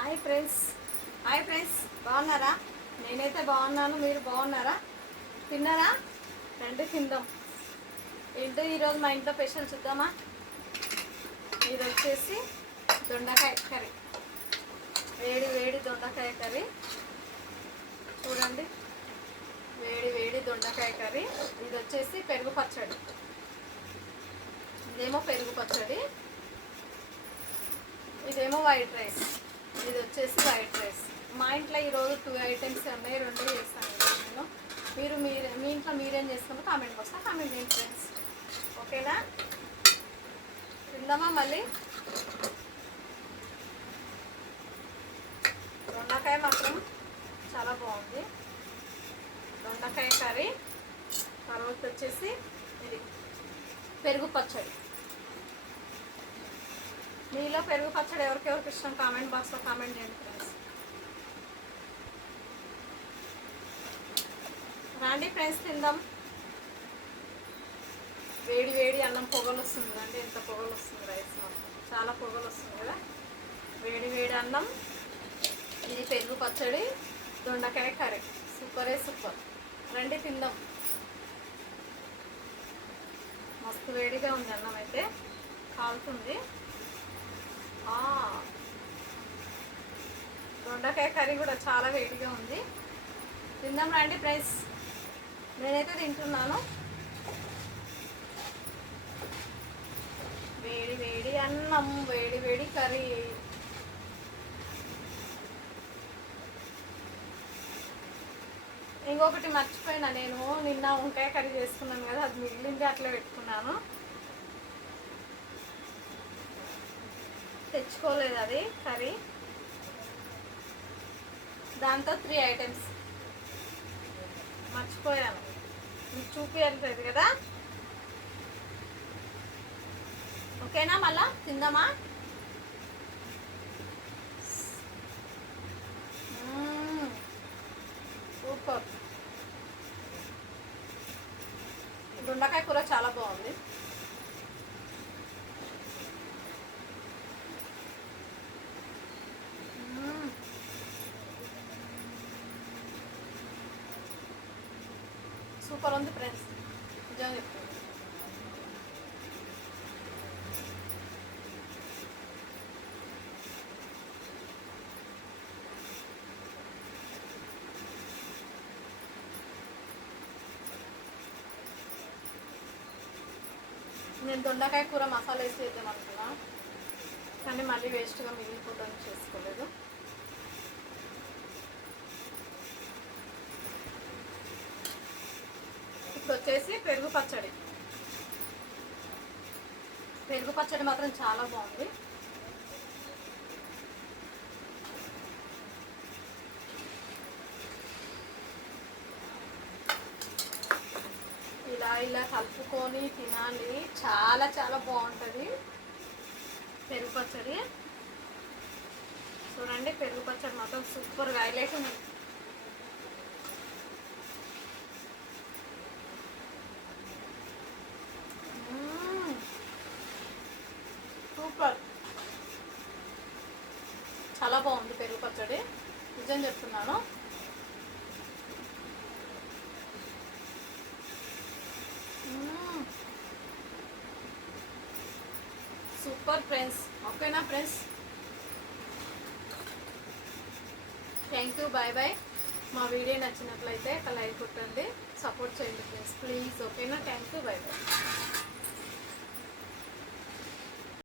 Hi friends, hi friends, బాగున్నారా? నేనైతే బాగున్నాను. మీరు బాగున్నారా? తిన్నారా? రండి తిందాం. ఏంటో ఈరోజు మా ఇంట్లో స్పెషల్ చూద్దామా? ఇది వచ్చేసి దొండకాయ కర్రీ, వేడి వేడి దొండకాయ కర్రీ. చూడండి, వేడి వేడి దొండకాయ కర్రీ. ఇది వచ్చేసి పెరుగు పచ్చడి. ఇదేమో పెరుగు పచ్చడి, ఇదేమో వైట్ రైస్. ఇది వచ్చేసి వైట్ రైస్. మా ఇంట్లో ఈరోజు 2 ఐటమ్స్ ఉన్నాయి, 2 చేస్తాను నేను. మీ ఇంట్లో మీరేం చేస్తామో కామెంట్ బాక్స్లో కామెంట్ చేయండి ఫ్రెండ్స్. ఓకేనా? తిందామా మళ్ళీ? దొండకాయ మాత్రం చాలా బాగుంది. దొండకాయ కర్రీ. తర్వాత వచ్చేసి ఇది పెరుగు పచ్చడి. మీలో పెరుగు పచ్చడి ఎవరికెవరికి ఇష్టం కామెంట్ బాక్స్లో కామెంట్ చేయండి ఫ్రెండ్స్. రండి ఫ్రెండ్స్ తిందాం. వేడి వేడి అన్నం పొగలు వస్తుంది. రండి, ఎంత పొగలు వస్తుంది. రైస్ మాత్రం చాలా పొగలు వస్తుంది కదా. వేడి వేడి అన్నం, ఇది పెరుగు పచ్చడి, దొండకాయ కర్రీ. సూపరే సూపర్. రండి తిందాం. మస్తు వేడిగా ఉంది అన్నం, అయితే కాలుతుంది. దొండకాయ కర్రీ కూడా చాలా వేడిగా ఉంది. తిందాం రండి ఫ్రెండ్స్. నేనైతే తింటున్నాను. వేడి వేడి అన్నం, వేడి వేడి కర్రీ. ఇంకొకటి మర్చిపోయినా, నేను నిన్న వంకాయ కర్రీ చేసుకున్నాను కదా, అది మిగిలింది, అట్లా పెట్టుకున్నాను. తెచ్చుకోలేదు అది కర్రీ. దాంతో 3 ఐటమ్స్ మర్చిపోయాను, మీకు చూపించలేదు కదా. ఓకేనా? మళ్ళా తిందామా? సూపర్. దొండకాయ కూర చాలా బాగుంది. సూపర్ ఉంది ఫ్రెండ్స్, నిజంగా చెప్తాను. నేను దొండకాయ కూర మసాలా వేసి చేద్దాం అనుకున్నా, కానీ మళ్ళీ వేస్ట్గా మిగిలిపోవడానికి చేసుకోలేదు. ఇప్పుడు వచ్చేసి పెరుగు పచ్చడి. పెరుగు పచ్చడి మాత్రం చాలా బాగుంది. ఇలా కలుపుకొని తినాలి, చాలా చాలా బాగుంటుంది పెరుగు పచ్చడి. చూడండి, పెరుగు పచ్చడి మాత్రం సూపర్గా హైలైట్ ఉంది. సూపర్, చాలా బాగుంది పెరుగు పచ్చడి, నిజం చెప్తున్నాను. Super friends. ఓకేనా friends? Thank you, bye bye. మా వీడియో నచ్చినట్లయితే ఒక లైక్ కొట్టండి, సపోర్ట్ చేయండి ఫ్రెండ్స్ ప్లీజ్. ఓకేనా? Thank you, bye.